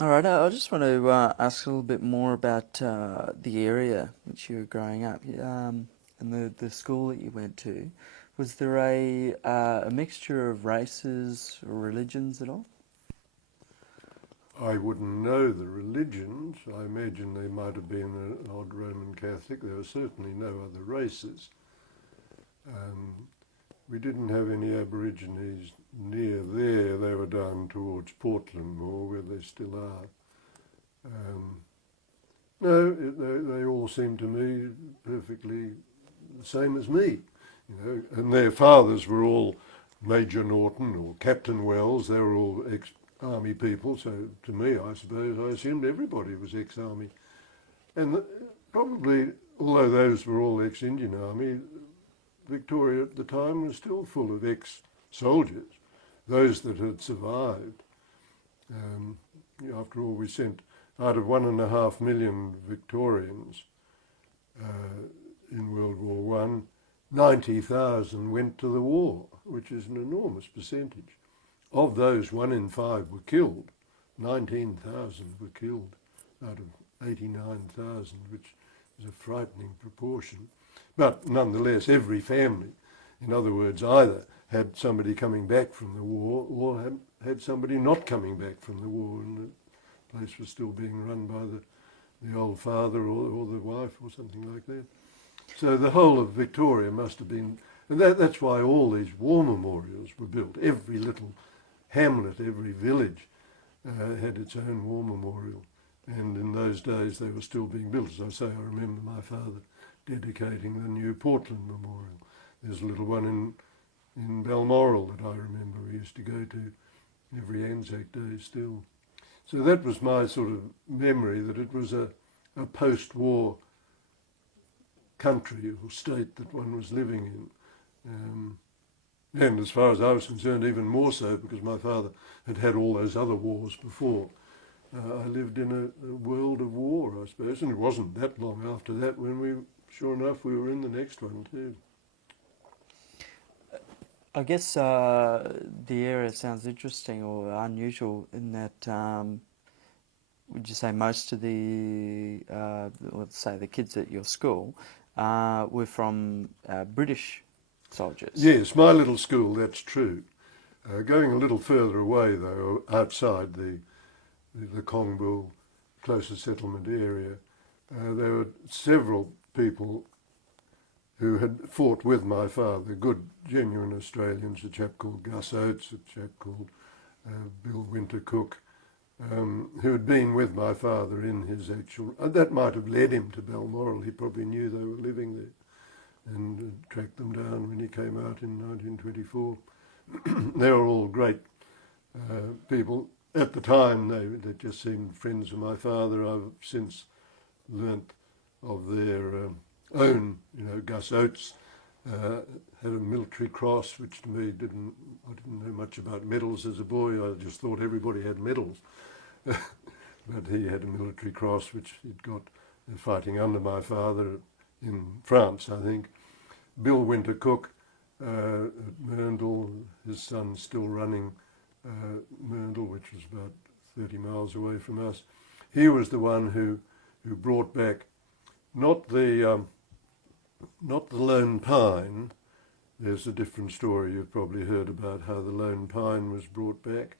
All right, I just want to ask a little bit more about the area which you were growing up, and the school that you went to. Was there a mixture of races or religions at all? I wouldn't know the religions. I imagine there might have been an odd Roman Catholic. There were certainly no other races. Um, we didn't have any Aborigines near there. They were down towards Portland more, where they still are. Um, no, they all seemed to me perfectly the same as me, and their fathers were all Major Norton or Captain Wells. They were all ex-army people, so to me, I suppose, I assumed everybody was ex-army. And probably, although those were all ex-Indian Army, Victoria at the time was still full of ex-soldiers, those that had survived. Um, After all, we sent out of 1.5 million Victorians in World War One, 90,000 went to the war, which is an enormous percentage. Of those, 1 in 5 were killed. 19,000 were killed out of 89,000, which is a frightening proportion. But nonetheless, every family, in other words, either had somebody coming back from the war or had somebody not coming back from the war, and the place was still being run by the old father or the wife or something like that. So the whole of Victoria must have been, and that's why all these war memorials were built. Every little hamlet, every village had its own war memorial. And in those days they were still being built. As I say, I remember my father dedicating the new Portland Memorial. There's a little one in Balmoral that I remember we used to go to every Anzac Day still. So that was my sort of memory, that it was a post-war country or state that one was living in. And as far as I was concerned, even more so because my father had had all those other wars before. I lived in a world of war, I suppose, and it wasn't that long after that when sure enough, we were in the next one too. I guess the area sounds interesting or unusual in that would you say most of let's say the kids at your school were from British soldiers? Yes, my little school, that's true. Going a little further away, though, outside the Kongbu closer settlement area, there were several people who had fought with my father, good, genuine Australians, a chap called Gus Oates, a chap called Bill Winter Cook, who had been with my father in his actual... that might have led him to Balmoral. He probably knew they were living there and tracked them down when he came out in 1924. They were all great people. At the time, they just seemed friends of my father. I've since learnt of their own, Gus Oates had a military cross, which to me I didn't know much about medals as a boy. I just thought everybody had medals. But he had a military cross, which he'd got fighting under my father in France, I think. Bill Winter Cook at Myrndal, his son's still running Myrndal, which was about 30 miles away from us. He was the one who brought back not the lone pine. There's a different story you've probably heard about how the lone pine was brought back.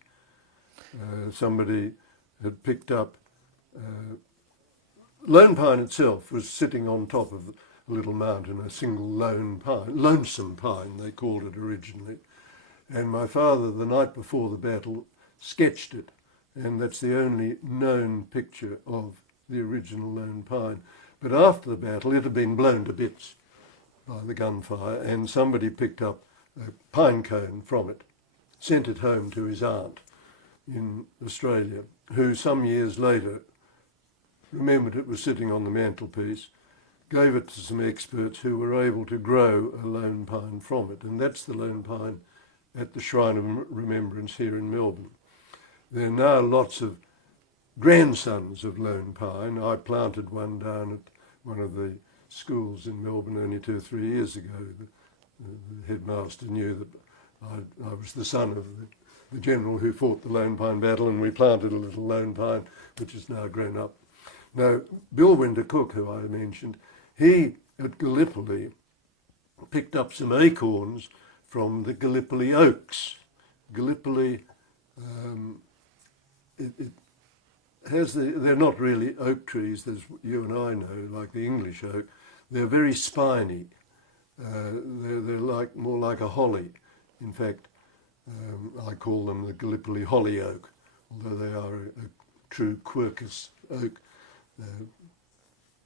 Somebody had picked up. Lone pine itself was sitting on top of a little mountain, a single lone pine, lonesome pine they called it originally. And my father, the night before the battle, sketched it, and that's the only known picture of the original lone pine. But after the battle, it had been blown to bits by the gunfire, and somebody picked up a pine cone from it, sent it home to his aunt in Australia, who some years later remembered it was sitting on the mantelpiece, gave it to some experts who were able to grow a lone pine from it, and that's the lone pine at the Shrine of Remembrance here in Melbourne. There are now lots of grandsons of lone pine. I planted one down at one of the schools in Melbourne only 2 or 3 years ago. The headmaster knew that I was the son the general who fought the Lone Pine Battle, and we planted a little lone pine, which has now grown up. Now, Bill Winter Cook, who I mentioned, he at Gallipoli picked up some acorns from the Gallipoli oaks. Gallipoli, it has they're not really oak trees, as you and I know, like the English oak. They're very spiny. They're like more like a holly. In fact, I call them the Gallipoli holly oak, although they are a true Quercus oak,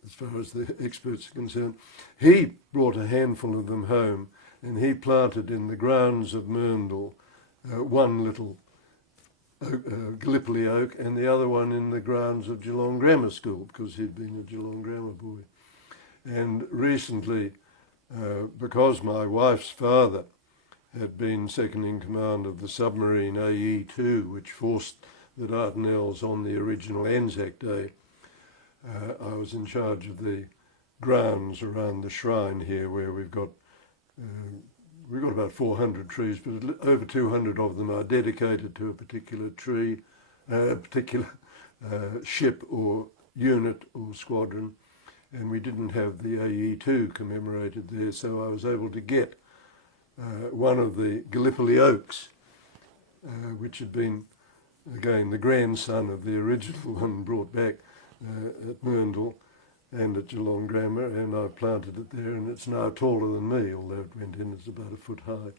as far as the experts are concerned. He brought a handful of them home, and he planted in the grounds of Myrndal one little Gallipoli oak, and the other one in the grounds of Geelong Grammar School, because he'd been a Geelong Grammar boy. And recently, because my wife's father had been second in command of the submarine AE2, which forced the Dardanelles on the original Anzac Day, I was in charge of the grounds around the shrine here, where we've got about 400 trees, but over 200 of them are dedicated to a particular tree, a particular ship or unit or squadron, and we didn't have the AE2 commemorated there, so I was able to get one of the Gallipoli oaks, which had been, again, the grandson of the original one brought back at Myrndal and at Geelong Grammar, and I've planted it there, and it's now taller than me, although it went in as about a foot high.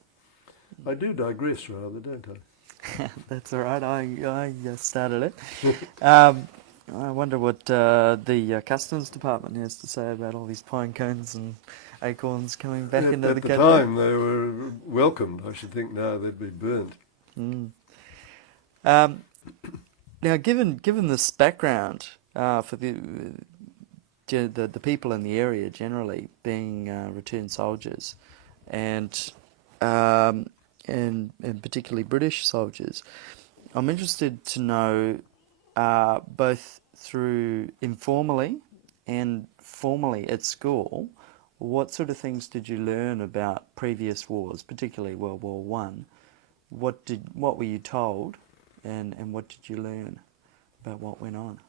I do digress rather, don't I? That's all right. I started it. I wonder what the Customs Department has to say about all these pine cones and acorns coming back into the country. At the time, they were welcomed. I should think now they'd be burnt. Mm. Now, given this background for the people in the area generally being returned soldiers, and particularly British soldiers, I'm interested to know both through informally and formally at school, what sort of things did you learn about previous wars, particularly World War One? What were you told, and what did you learn about what went on?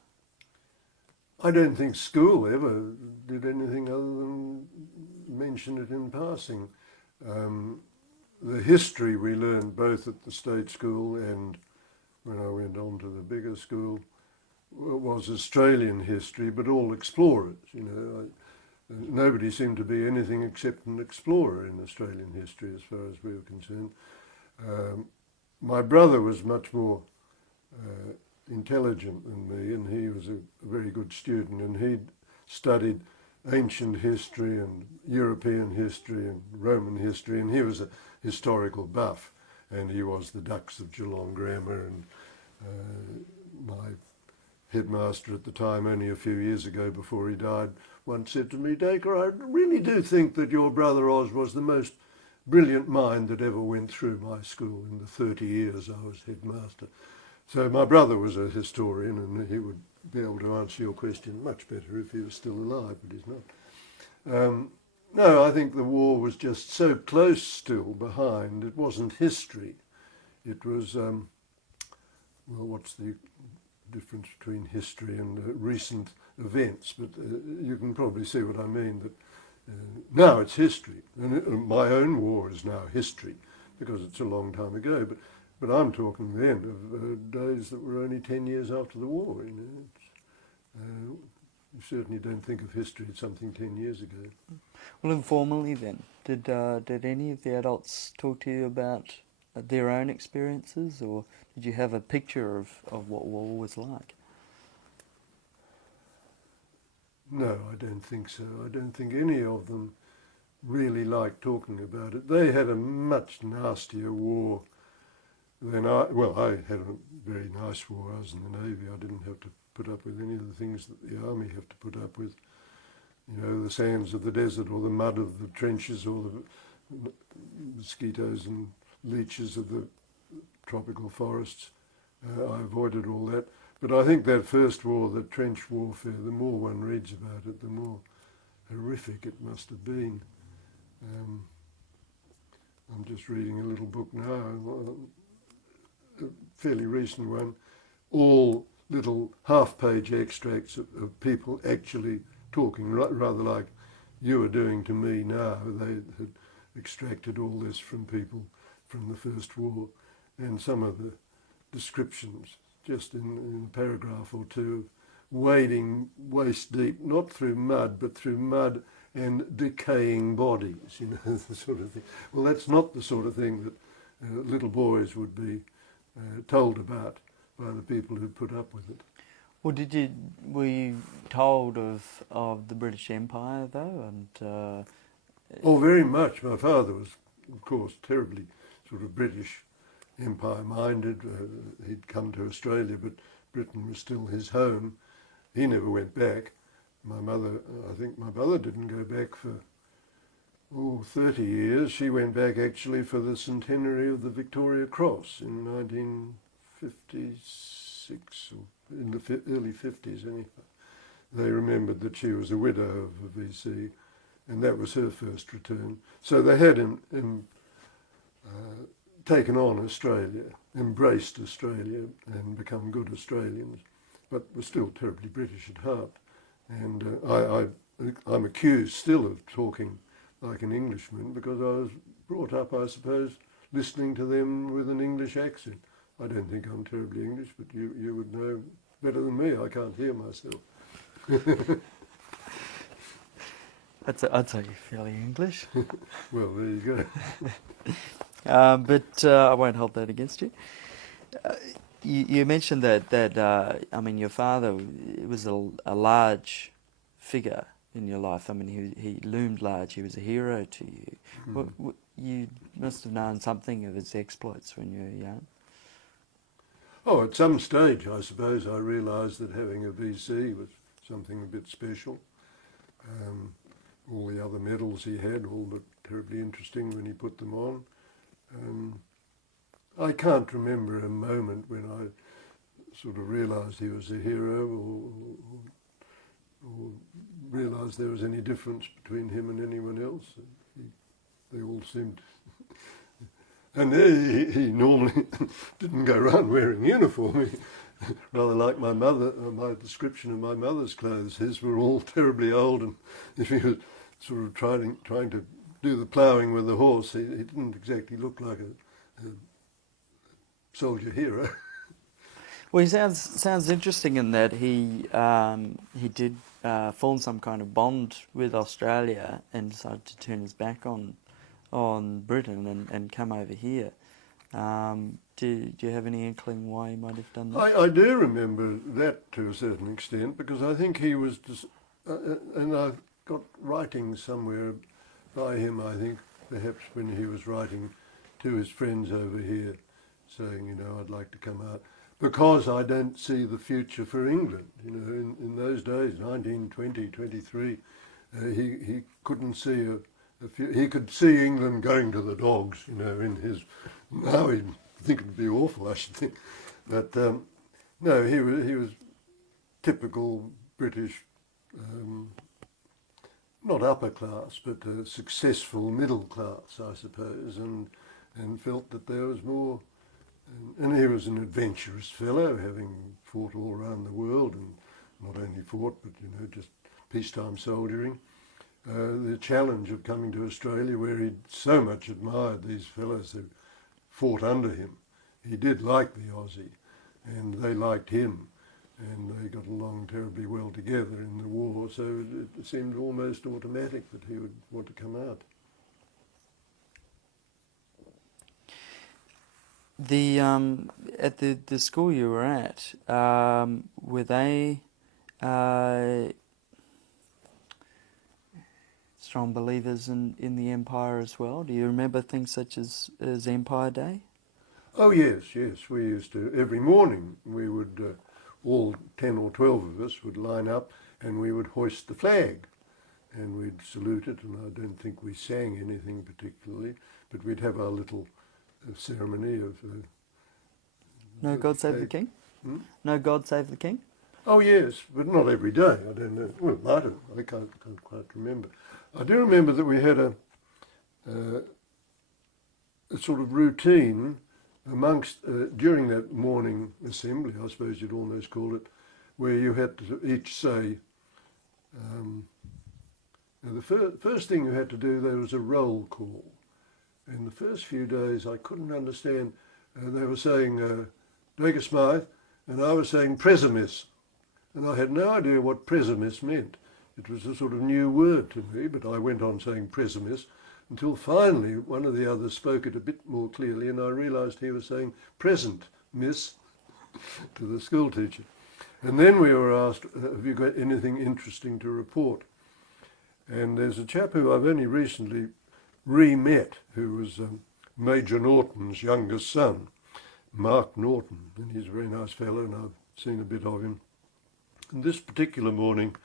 I don't think school ever did anything other than mention it in passing. The history we learned both at the state school and when I went on to the bigger school was Australian history, but all explorers. You know, nobody seemed to be anything except an explorer in Australian history as far as we were concerned. My brother was much more intelligent than me, and he was a very good student, and he'd studied ancient history and European history and Roman history, and he was a historical buff, and he was the Dux of Geelong Grammar, and my headmaster at the time, only a few years ago before he died, once said to me, "Dacre, I really do think that your brother Oz was the most brilliant mind that ever went through my school in the 30 years I was headmaster." So my brother was a historian, and he would be able to answer your question much better if he was still alive, but he's not. No, I think the war was just so close still behind. It wasn't history. It was, well, what's the difference between history and recent events? But you can probably see what I mean, that now it's history. And my own war is now history, because it's a long time ago. But I'm talking then of days that were only 10 years after the war. You know, you certainly don't think of history as something 10 years ago. Well, informally then, did any of the adults talk to you about their own experiences, or did you have a picture of what war was like? No, I don't think so. I don't think any of them really liked talking about it. They had a much nastier war than I had a very nice war. I was in the Navy. I didn't have to put up with any of the things that the Army have to put up with. You know, the sands of the desert, or the mud of the trenches, or the mosquitoes and leeches of the tropical forests. I avoided all that. But I think that first war, the trench warfare, the more one reads about it, the more horrific it must have been. I'm just reading a little book now. a fairly recent one, all little half-page extracts of people actually talking, rather like you are doing to me now. They had extracted all this from people from the First War, and some of the descriptions, just in a paragraph or two, wading waist deep, not through mud, but through mud and decaying bodies, you know, the sort of thing. Well, that's not the sort of thing that little boys would be told about by the people who put up with it. Well, were you told of the British Empire though, and Oh, very much. My father was, of course, terribly sort of British Empire-minded. He'd come to Australia, but Britain was still his home. He never went back. My mother, I think my mother didn't go back for 30 years. She went back actually for the centenary of the Victoria Cross in 1956, or in the early 50s anyhow. They remembered that she was a widow of a VC, and that was her first return. So they had taken on Australia, embraced Australia, and become good Australians, but were still terribly British at heart. And I'm accused still of talking like an Englishman because I was brought up, I suppose, listening to them with an English accent. I don't think I'm terribly English, but you would know better than me. I can't hear myself. I'd say you're fairly English. Well, there you go. But I won't hold that against you. You mentioned that I mean, your father was a large figure in your life. I mean, he loomed large. He was a hero to you. You must have known something of his exploits when you were young. Oh, at some stage, I suppose, I realised that having a VC was something a bit special. All the other medals he had, all but terribly interesting when he put them on. I can't remember a moment when I sort of realised he was a hero or realised there was any difference between him and anyone else. They all seemed... And he normally didn't go around wearing uniform. Rather like my mother, my description of my mother's clothes. His were all terribly old, and if he was sort of trying to do the ploughing with the horse, he didn't exactly look like a soldier hero. Well, he sounds interesting in that he did form some kind of bond with Australia and decided to turn his back on Britain and come over here. Do you have any inkling why he might have done that? I do remember that to a certain extent, because I think he was, and I've got writings somewhere by him, I think, perhaps when he was writing to his friends over here, saying, you know, I'd like to come out, because I don't see the future for England. You know, in those days, 1920, 23, he couldn't see he could see England going to the dogs, you know, in his... Now he'd think it'd be awful, I should think. But no, he was typical British, not upper class, but successful middle class, I suppose, and felt that there was more. And he was an adventurous fellow, having fought all around the world, and not only fought, but, you know, just peacetime soldiering. The challenge of coming to Australia, where he'd so much admired these fellows who fought under him. He did like the Aussie, and they liked him, and they got along terribly well together in the war, so it seemed almost automatic that he would want to come out. At the school you were at, were they strong believers in the Empire as well? Do you remember things such as Empire Day? Oh yes, we used to, every morning we would, all 10 or 12 of us would line up and we would hoist the flag and we'd salute it, and I don't think we sang anything particularly, but we'd have our little ceremony of... No God Save the King? Hmm? No God Save the King? Oh yes, but not every day. I don't know. Well, it might have. I can't quite remember. I do remember that we had a sort of routine during that morning assembly, I suppose you'd almost call it, where you had to each say, now the first thing you had to do, there was a roll call. And the first few days I couldn't understand, they were saying Dacre Smyth, and I was saying Presimis. And I had no idea what Presimis meant. It was a sort of new word to me, but I went on saying Presimis until finally one of the others spoke it a bit more clearly, and I realised he was saying present, miss, to the school teacher. And then we were asked, have you got anything interesting to report? And there's a chap who I've only recently re-met, who was Major Norton's youngest son, Mark Norton, and he's a very nice fellow, and I've seen a bit of him. And this particular morning,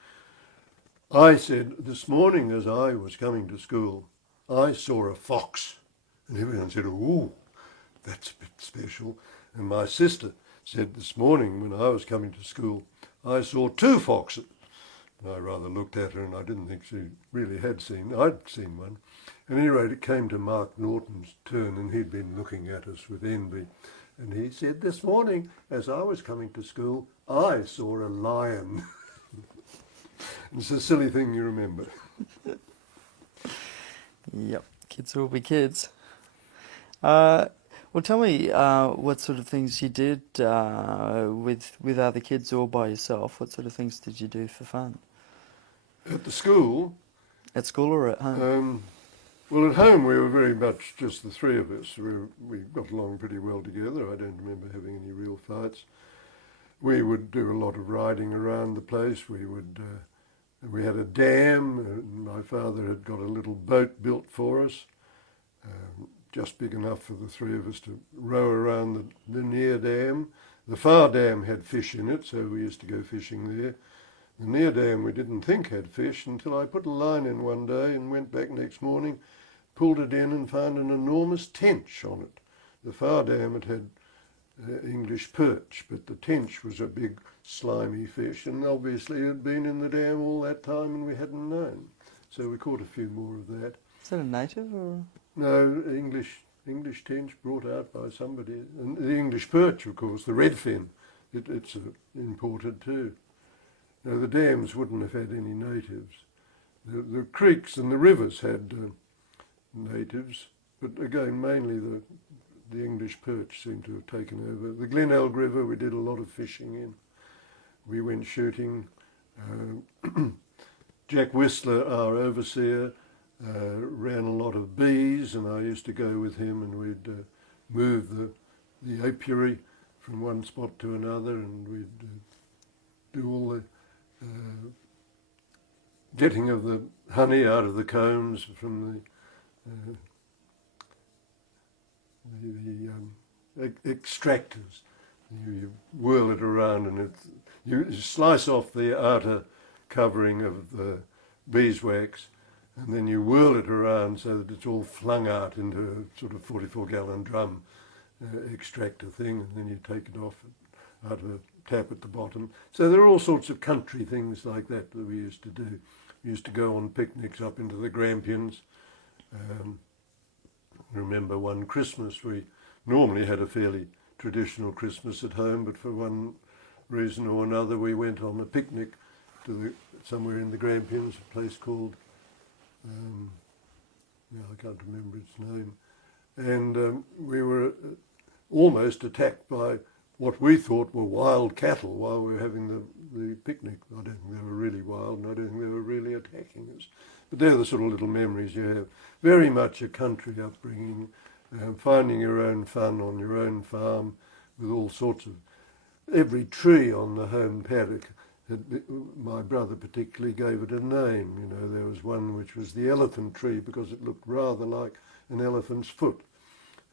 I said, this morning as I was coming to school, I saw a fox. And everyone said, ooh, that's a bit special. And my sister said, this morning when I was coming to school, I saw two foxes. And I rather looked at her and I didn't think she really had seen. I'd seen one. At any rate, it came to Mark Norton's turn and he'd been looking at us with envy. And he said, this morning, as I was coming to school, I saw a lion. It's a silly thing you remember. Yep, kids will be kids. Well, tell me what sort of things you did with other kids or by yourself. What sort of things did you do for fun? At the school, At school or at home? well, at home we were very much just the three of us. We got along pretty well together. I don't remember having any real fights. We would do a lot of riding around the place. We had a dam. My father had got a little boat built for us, just big enough for the three of us to row around the near dam. The far dam had fish in it, so we used to go fishing there. The near dam we didn't think had fish until I put a line in one day and went back next morning, pulled it in and found an enormous tench on it. The far dam it had English perch, but the tench was a big slimy fish, and obviously it had been in the dam all that time and we hadn't known. So we caught a few more of that. Is that a native or? No, English tench brought out by somebody. And the English perch, of course, the redfin, it's imported too. Now, the dams wouldn't have had any natives. The creeks and the rivers had natives, but again, mainly the English perch seemed to have taken over. The Glenelg River we did a lot of fishing in. We went shooting. Jack Whistler, our overseer, ran a lot of bees, and I used to go with him, and we'd move the apiary from one spot to another, and we'd do all the getting of the honey out of the combs from the extractors. You whirl it around and you slice off the outer covering of the beeswax, and then you whirl it around so that it's all flung out into a sort of 44-gallon drum extractor thing, and then you take it off out of a tap at the bottom. So there are all sorts of country things like that that we used to do. We used to go on picnics up into the Grampians. Remember one Christmas, we normally had a fairly traditional Christmas at home, but for one reason or another we went on a picnic to somewhere in the Grampians, a place called, I can't remember its name, and we were almost attacked by what we thought were wild cattle while we were having the picnic. I don't think they were really wild, and I don't think they were really attacking us. But they're the sort of little memories you have. Very much a country upbringing, finding your own fun on your own farm with all sorts of... Every tree on the home paddock, my brother particularly gave it a name. You know, there was one which was the elephant tree because it looked rather like an elephant's foot.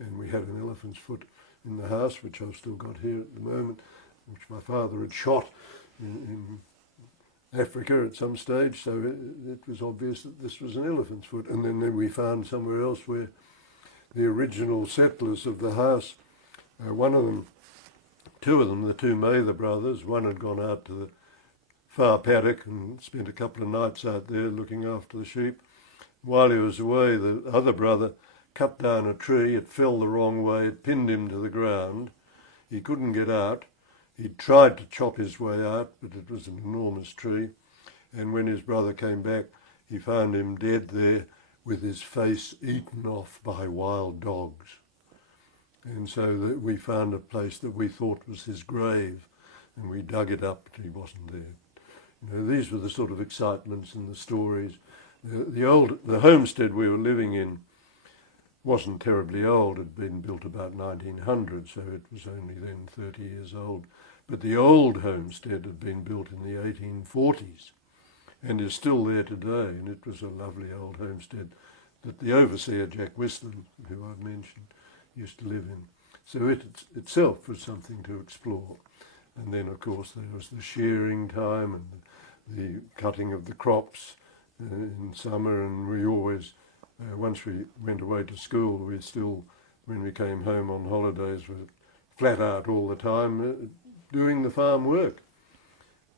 And we had an elephant's foot in the house, which I've still got here at the moment, which my father had shot in Africa at some stage, so it was obvious that this was an elephant's foot. And then we found somewhere else where the original settlers of the house, one of them, two of them, the two Mather brothers, one had gone out to the far paddock and spent a couple of nights out there looking after the sheep. While he was away, the other brother cut down a tree, it fell the wrong way, it pinned him to the ground. He couldn't get out. He tried to chop his way out, but it was an enormous tree. And when his brother came back, he found him dead there with his face eaten off by wild dogs. And so that we found a place that we thought was his grave, and we dug it up, but he wasn't there. You know, these were the sort of excitements and the stories. The homestead we were living in wasn't terribly old. It had been built about 1900, so it was only then 30 years old. But the old homestead had been built in the 1840s and is still there today, and it was a lovely old homestead that the overseer, Jack Whistler, who I've mentioned, used to live in. So it itself was something to explore. And then, of course, there was the shearing time and the cutting of the crops in summer, and we always, once we went away to school, we still, when we came home on holidays, were flat out all the time doing the farm work.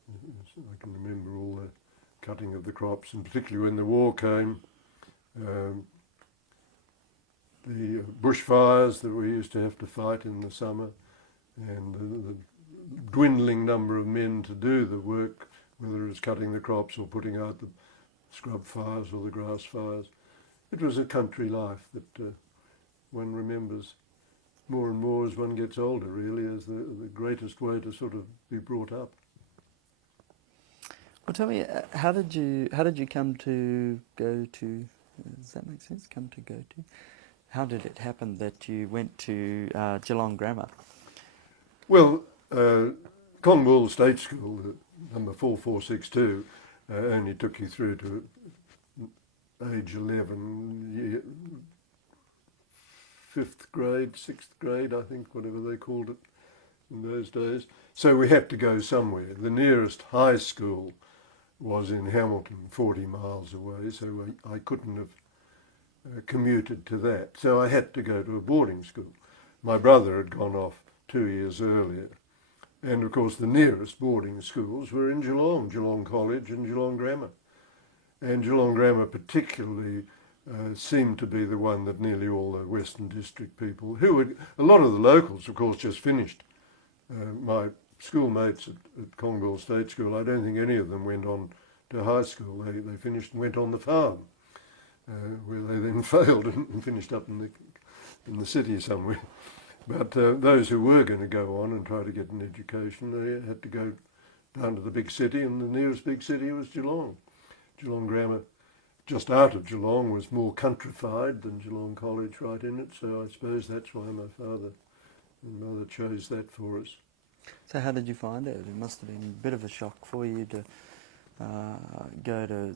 I can remember all the cutting of the crops, and particularly when the war came, the bushfires that we used to have to fight in the summer, and the dwindling number of men to do the work, whether it was cutting the crops or putting out the scrub fires or the grass fires. It was a country life that one remembers more and more as one gets older, really, as the greatest way to sort of be brought up. Well, tell me, how did you come to go to? Does that make sense? Come to go to? How did it happen that you went to Geelong Grammar? Well, Congbull State School, number 4462, only took you through to age 11, fifth grade, sixth grade, I think, whatever they called it in those days. So we had to go somewhere. The nearest high school was in Hamilton, 40 miles away, so I couldn't have commuted to that. So I had to go to a boarding school. My brother had gone off 2 years earlier. And of course the nearest boarding schools were in Geelong, Geelong College and Geelong Grammar. And Geelong Grammar particularly seemed to be the one that nearly all the Western District people, a lot of the locals of course just finished. My schoolmates at Congbull State School, I don't think any of them went on to high school. They finished and went on the farm, where they then failed and finished up in the city somewhere. But those who were going to go on and try to get an education, they had to go down to the big city, and the nearest big city was Geelong. Geelong Grammar, just out of Geelong, was more countrified than Geelong College right in it, so I suppose that's why my father and mother chose that for us. So how did you find it? It must have been a bit of a shock for you to go to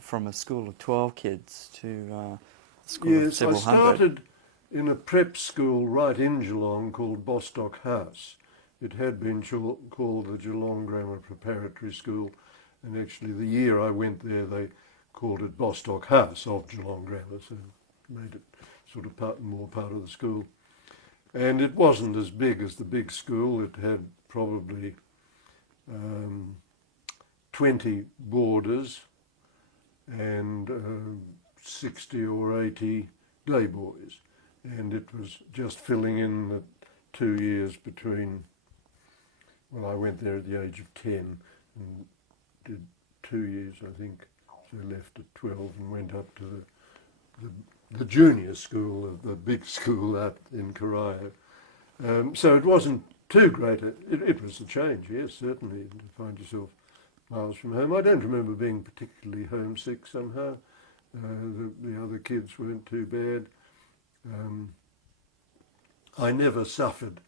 from a school of 12 kids to a school of several hundred. Yes, I started in a prep school right in Geelong called Bostock House. It had been called the Geelong Grammar Preparatory School, and actually the year I went there they called it Bostock House of Geelong Grammar, so made it sort of more part of the school. And it wasn't as big as the big school. It had probably 20 boarders and 60 or 80 day boys. And it was just filling in the 2 years between, well, I went there at the age of 10 and did 2 years, I think, so left at 12 and went up to the junior school, the big school out in Corio. So it wasn't too great. It was a change, yes, certainly, to find yourself miles from home. I don't remember being particularly homesick somehow. The other kids weren't too bad. I never suffered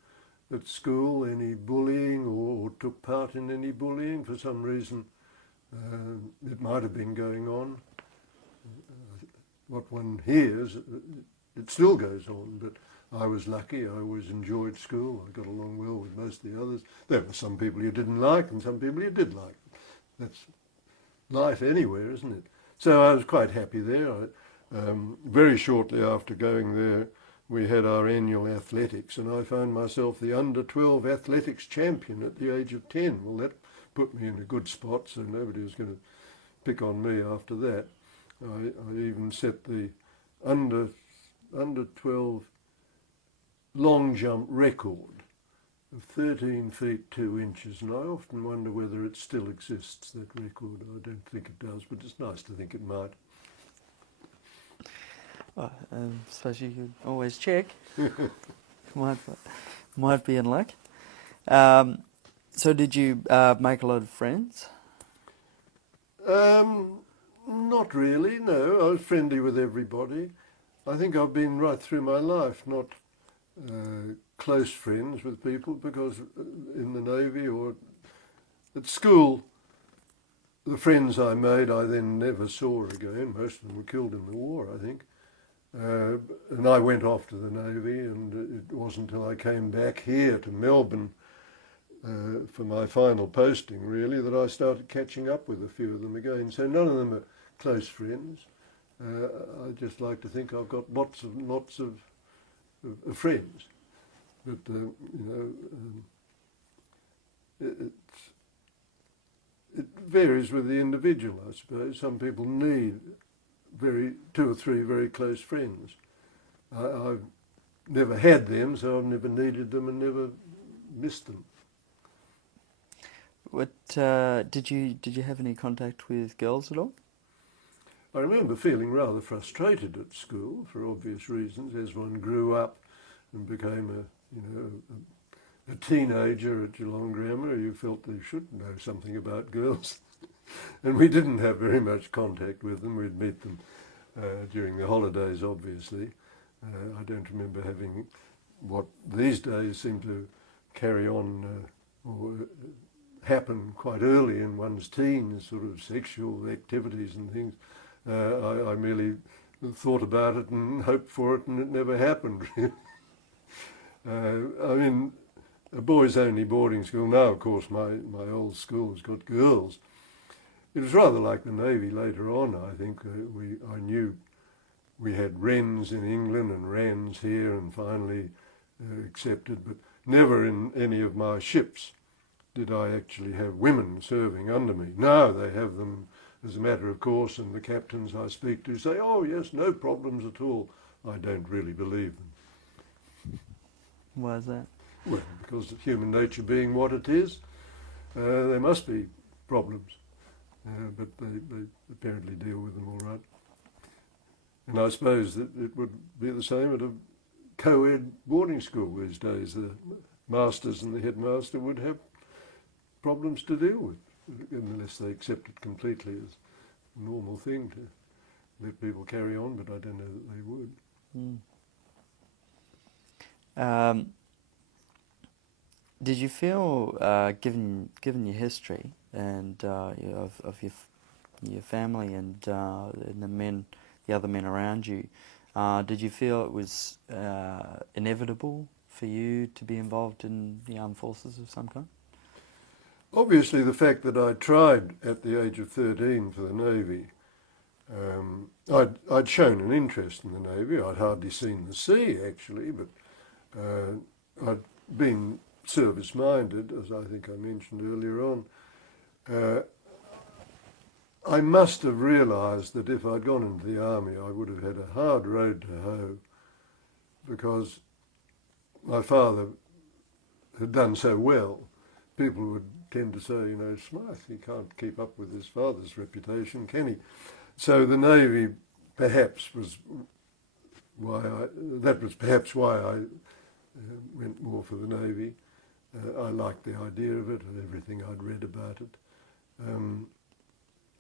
at school any bullying or took part in any bullying for some reason. It might have been going on. What one hears, it still goes on, but I was lucky. I always enjoyed school. I got along well with most of the others. There were some people you didn't like and some people you did like. That's life anywhere, isn't it? So I was quite happy there. Very shortly after going there, we had our annual athletics, and I found myself the under-12 athletics champion at the age of 10. Well, that put me in a good spot, so nobody was going to pick on me after that. I even set the under 12 long jump record of 13 feet 2 inches, and I often wonder whether it still exists, that record. I don't think it does, but it's nice to think it might. I suppose you could always check. might, might be in luck. So did you make a lot of friends? Not really, no. I was friendly with everybody. I think I've been right through my life not close friends with people, because in the Navy or at school, the friends I made I then never saw again. Most of them were killed in the war, I think. And I went off to the Navy, and it wasn't until I came back here to Melbourne for my final posting, really, that I started catching up with a few of them again. So none of them are close friends. I just like to think I've got lots of friends. But, it varies with the individual, I suppose. Some people need two or three very close friends. I've never had them, so I've never needed them and never missed them. What did you have any contact with girls at all? I remember feeling rather frustrated at school for obvious reasons. As one grew up and became a teenager at Geelong Grammar, you felt they should know something about girls. And we didn't have very much contact with them. We'd meet them during the holidays, obviously. I don't remember having what these days seem to carry on or happen quite early in one's teens, sort of sexual activities and things. I merely thought about it and hoped for it, and it never happened. I mean, a boys-only boarding school. Now, of course, my old school has got girls. It was rather like the Navy later on, I think. I knew we had Wrens in England and Wrens here, and finally accepted, but never in any of my ships did I actually have women serving under me. Now they have them as a matter of course, and the captains I speak to say, oh yes, no problems at all. I don't really believe them. Why is that? Well, because of human nature being what it is, there must be problems. But they apparently deal with them all right. And I suppose that it would be the same at a co-ed boarding school these days. The masters and the headmaster would have problems to deal with, unless they accept it completely as a normal thing to let people carry on, but I don't know that they would. Did you feel, given your history and of your family and the other men around you, did you feel it was inevitable for you to be involved in the armed forces of some kind? Obviously, the fact that I tried at the age of 13 for the Navy, I'd shown an interest in the Navy. I'd hardly seen the sea, actually, but I'd been service-minded, as I think I mentioned earlier on. I must have realised that if I'd gone into the army, I would have had a hard road to hoe, because my father had done so well. People would tend to say, you know, Smyth, he can't keep up with his father's reputation, can he? So the Navy perhaps was why I went more for the Navy. I liked the idea of it and everything I'd read about it.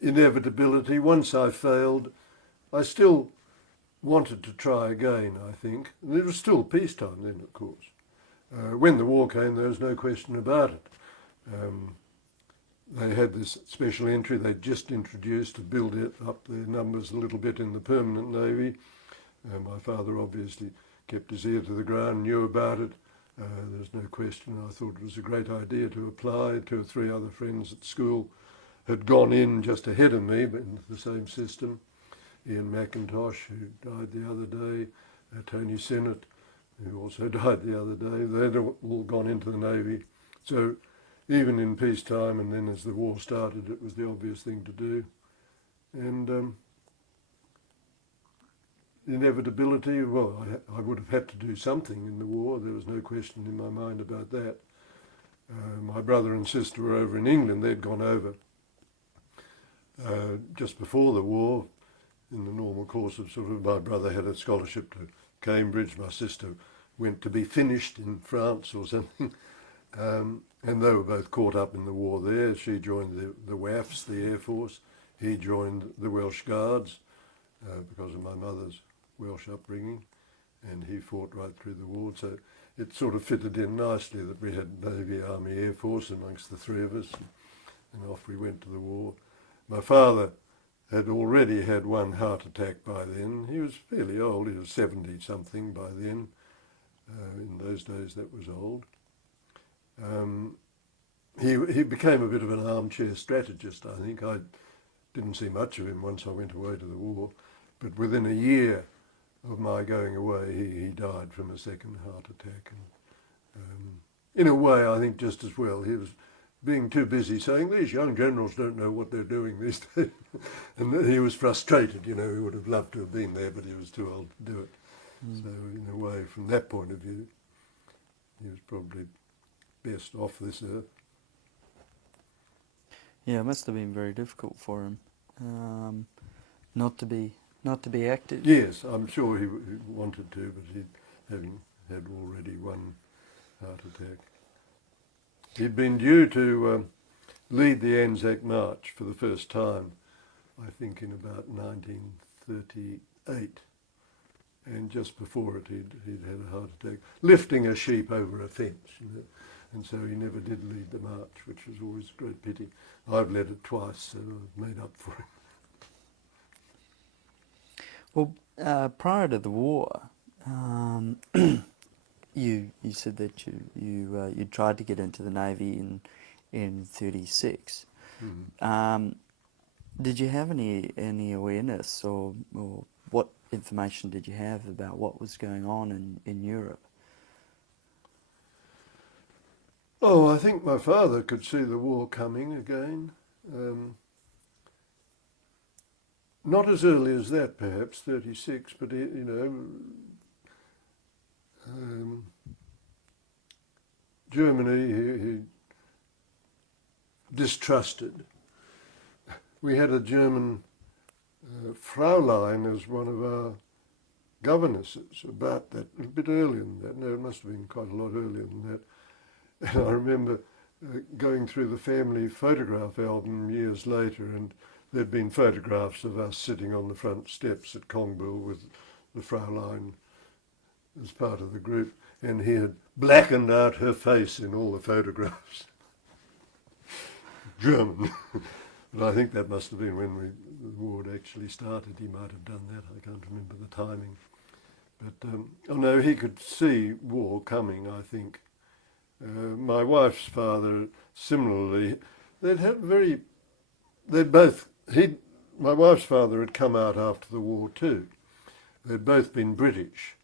Inevitability, once I failed, I still wanted to try again, I think. And it was still peacetime then, of course. When the war came, there was no question about it. They had this special entry they'd just introduced to build up their numbers a little bit in the permanent Navy. My father obviously kept his ear to the ground, knew about it. There's no question. I thought it was a great idea to apply. 2 or 3 other friends at school had gone in just ahead of me, but into the same system. Ian McIntosh, who died the other day, Tony Sinnott, who also died the other day. They'd all gone into the Navy. So even in peacetime, and then as the war started, it was the obvious thing to do. And inevitability. Well, I would have had to do something in the war. There was no question in my mind about that. My brother and sister were over in England. They'd gone over just before the war in the normal course of sort of, my brother had a scholarship to Cambridge, my sister went to be finished in France or something, and they were both caught up in the war there. She joined the WAFs, the Air Force. He joined the Welsh Guards because of my mother's Welsh upbringing, and he fought right through the war. So it sort of fitted in nicely that we had Navy, Army, Air Force amongst the three of us, and off we went to the war. My father had already had one heart attack by then. He was fairly old, he was 70-something by then. In those days that was old. He became a bit of an armchair strategist, I think. I didn't see much of him once I went away to the war, but within a year of my going away, he died from a second heart attack. And in a way, I think just as well. He was being too busy saying, these young generals don't know what they're doing these days. And he was frustrated, you know, he would have loved to have been there, but he was too old to do it. So in a way, from that point of view, he was probably best off this earth. Yeah, it must have been very difficult for him not to be active. Yes, I'm sure he wanted to, but he having had already one heart attack. He'd been due to lead the Anzac March for the first time, I think in about 1938. And just before it, he'd had a heart attack, lifting a sheep over a fence, you know. And so he never did lead the march, which was always a great pity. I've led it twice, so I've made up for it. Well, prior to the war, you said that you tried to get into the Navy in '36. Mm-hmm. Did you have any awareness or what information did you have about what was going on in Europe? Oh, I think my father could see the war coming again. Not as early as that, perhaps, 36, but, Germany, he distrusted. We had a German Fraulein as one of our governesses about that, a bit earlier than that. No, it must have been quite a lot earlier than that. And I remember going through the family photograph album years later, and there'd been photographs of us sitting on the front steps at Kongbul with the Fraulein as part of the group, and he had blackened out her face in all the photographs. German. But I think that must have been when the war had actually started. He might have done that. I can't remember the timing. But, oh no, he could see war coming, I think. My wife's father, similarly, my wife's father had come out after the war too. They'd both been British.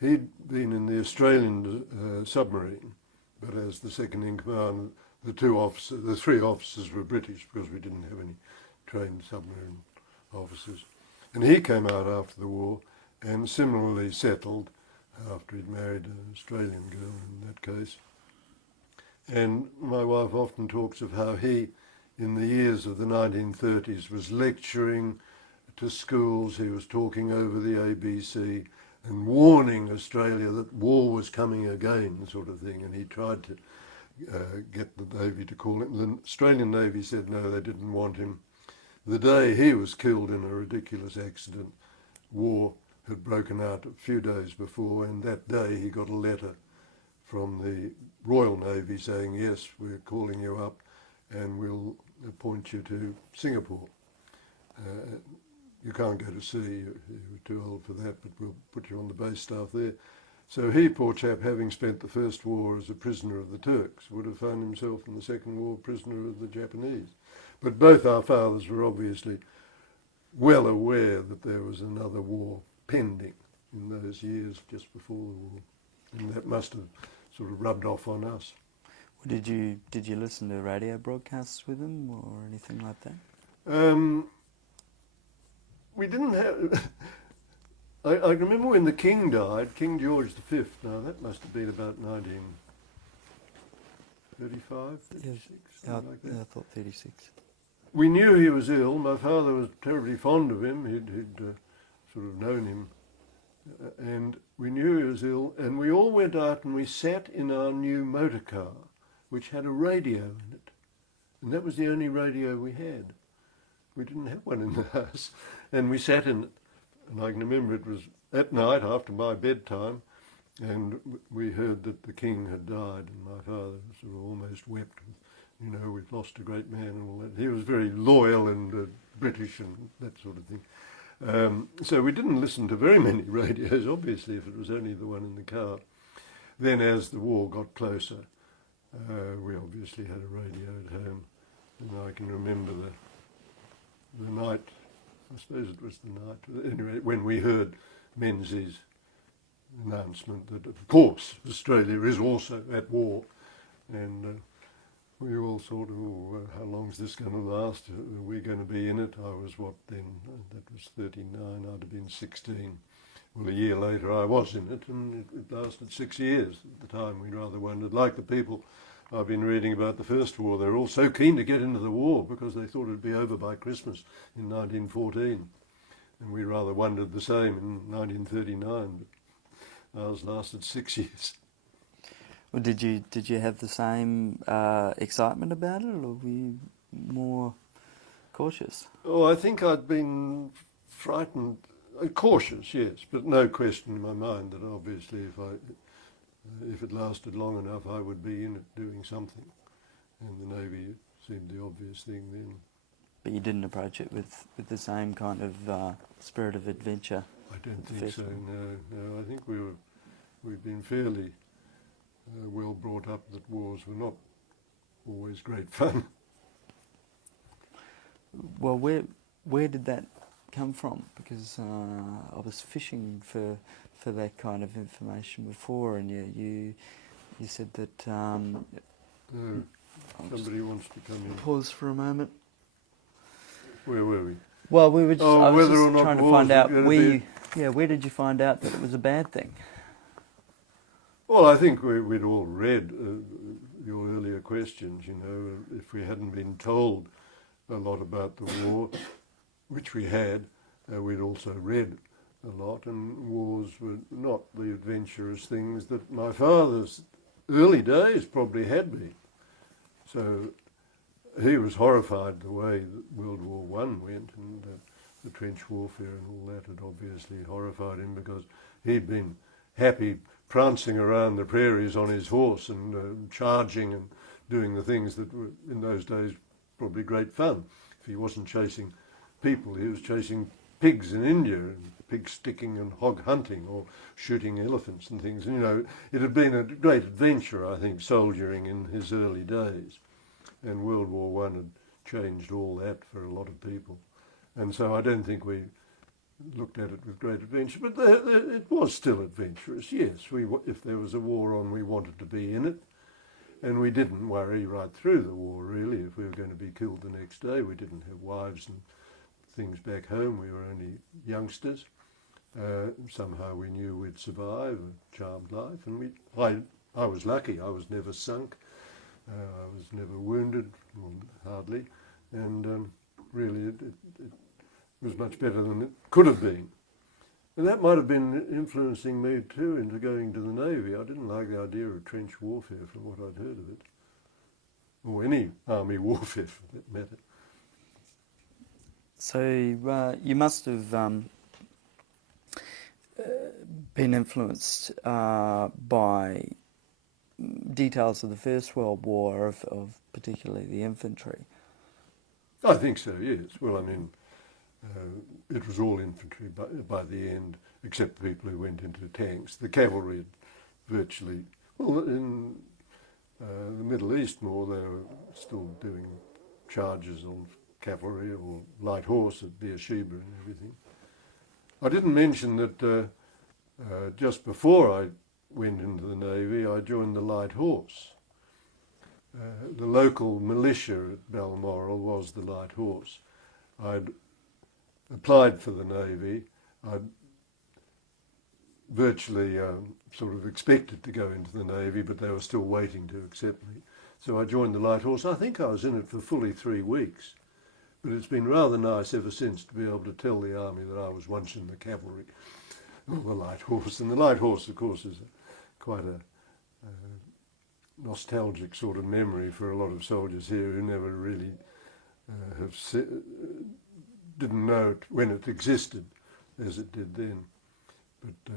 He'd been in the Australian submarine, but as the second in command, the three officers were British because we didn't have any trained submarine officers. And he came out after the war and similarly settled after he'd married an Australian girl in that case. And my wife often talks of how he, in the years of the 1930s, was lecturing to schools, he was talking over the ABC and warning Australia that war was coming again, sort of thing, and he tried to get the Navy to call him. The Australian Navy said no, they didn't want him. The day he was killed in a ridiculous accident, war had broken out a few days before, and that day he got a letter from the Royal Navy saying, yes, we're calling you up and we'll appoint you to Singapore. You can't go to sea, you're too old for that, but we'll put you on the base staff there. So he, poor chap, having spent the first war as a prisoner of the Turks, would have found himself in the second war prisoner of the Japanese. But both our fathers were obviously well aware that there was another war pending in those years just before the war. And that must have sort of rubbed off on us. Did you listen to radio broadcasts with them or anything like that? We didn't have... I remember when the King died, King George V. Now that must have been about 1935, Yeah, 36, yeah, something like that. I thought 36. We knew he was ill. My father was terribly fond of him. He'd sort of known him, and we knew he was ill. And we all went out and we sat in our new motor car, which had a radio in it, and that was the only radio we had. We didn't have one in the house, and we sat in it. And I can remember it was at night after my bedtime, and we heard that the King had died, and my father sort of almost wept. You know, we've lost a great man and all that. He was very loyal and British and that sort of thing. So we didn't listen to very many radios, obviously, if it was only the one in the car. Then as the war got closer, we obviously had a radio at home. And I can remember the night, I suppose it was the night, anyway, when we heard Menzies' announcement that, of course, Australia is also at war. And we all thought, oh, how long's this going to last? Are we going to be in it? I was what then? That was 39, I'd have been 16. Well, a year later I was in it, and it lasted 6 years. At the time we rather wondered, like the people I've been reading about the First War, they were all so keen to get into the war because they thought it'd be over by Christmas in 1914. And we rather wondered the same in 1939, but ours lasted 6 years. Well, did you have the same excitement about it, or were you more cautious? Oh, I think I'd been frightened, cautious, yes, but no question in my mind that obviously if it lasted long enough, I would be in it doing something. And the Navy seemed the obvious thing then. But you didn't approach it with the same kind of spirit of adventure? I don't think so, no. I think we've been fairly well brought up that wars were not always great fun. Well, where did that come from? Because I was fishing for that kind of information before, and you said that. Somebody wants to come in. Pause for a moment. Where were we? Well, we were just, I was whether or just not trying to wars find out were where did you find out that it was a bad thing? Well, I think we'd all read your earlier questions, you know. If we hadn't been told a lot about the war, which we had, we'd also read a lot, and wars were not the adventurous things that my father's early days probably had been. So he was horrified the way that World War I went, and the trench warfare and all that had obviously horrified him because he'd been happy prancing around the prairies on his horse and charging and doing the things that were in those days probably great fun. If he wasn't chasing people, he was chasing pigs in India, and pig sticking and hog hunting, or shooting elephants and things. And, you know, it had been a great adventure, I think, soldiering in his early days. And World War I had changed all that for a lot of people. And so I don't think we looked at it with great adventure, but it was still adventurous, yes. If there was a war on, we wanted to be in it, and we didn't worry right through the war, really, if we were going to be killed the next day. We didn't have wives and things back home. We were only youngsters. Somehow we knew we'd survive a charmed life, and I was lucky. I was never sunk. I was never wounded, well, hardly, and really it was much better than it could have been. And that might have been influencing me too into going to the Navy. I didn't like the idea of trench warfare from what I'd heard of it, or any army warfare for that matter. So you must have been influenced by details of the First World War, of particularly the infantry. I think so, yes. Well, I mean, it was all infantry by the end, except the people who went into tanks. The cavalry virtually, well, in the Middle East more, they were still doing charges on cavalry or light horse at Beersheba and everything. I didn't mention that just before I went into the Navy, I joined the light horse. The local militia at Balmoral was the light horse. I'd applied for the Navy. I'd virtually sort of expected to go into the Navy, but they were still waiting to accept me. So I joined the Light Horse. I think I was in it for fully 3 weeks, but it's been rather nice ever since to be able to tell the Army that I was once in the cavalry, or the Light Horse. And the Light Horse, of course, is quite a nostalgic sort of memory for a lot of soldiers here who never really didn't know it when it existed as it did then. But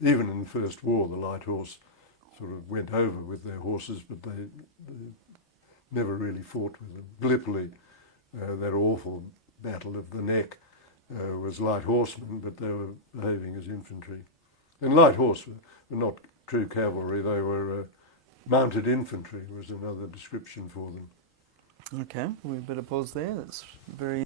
even in the First War, the Light Horse sort of went over with their horses, but they never really fought with them. Gallipoli, that awful Battle of the Neck, was Light Horsemen, but they were behaving as infantry. And Light Horse were not true cavalry, they were mounted infantry was another description for them. Okay, we better pause there. That's very